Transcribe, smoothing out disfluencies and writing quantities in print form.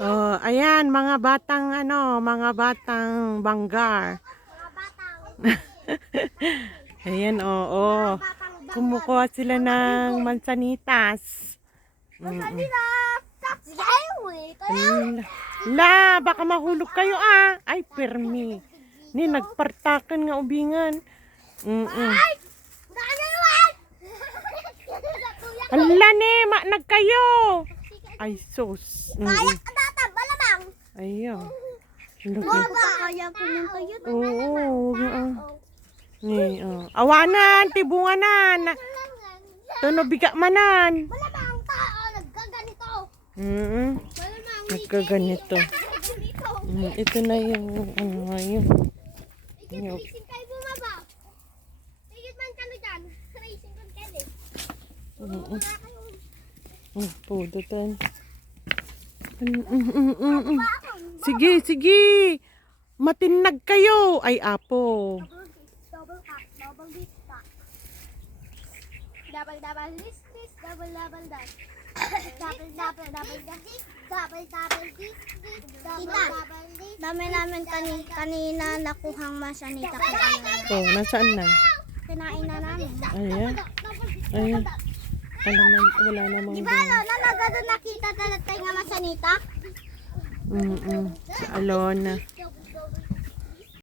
Oh, ayan, mga batang mga batang banggar. Ayan, oo. Kumukuha sila ng mansanitas. La, baka mahulog kayo ah. Ay, permi. Ni, nagpartakan nga ubingan. Hala ni, manag kayo. Ay, sus. Ayaw. Kaya pumunta yun. Oo. Ni, awanan, tibunganan. Tuno biga manan. Malamang tao nagkaganito. Nagkaganito. Ito na yung ngayon. Racing kayo bumaba. Tigit man kami dyan. Racing kan kayo. Pudutan. Sige, sige. Matinag kayo. Ay, apo. Double tap, double this tap. Double this, double dash. Double this, double this, Tita, dami namin kanina nakuhang masanita ko. Oh, nasaan na? Kinain na namin. Ayan. Ayan. Wala namang Di ba nalaga doon nakita tayo nga masanita? Sa Alona.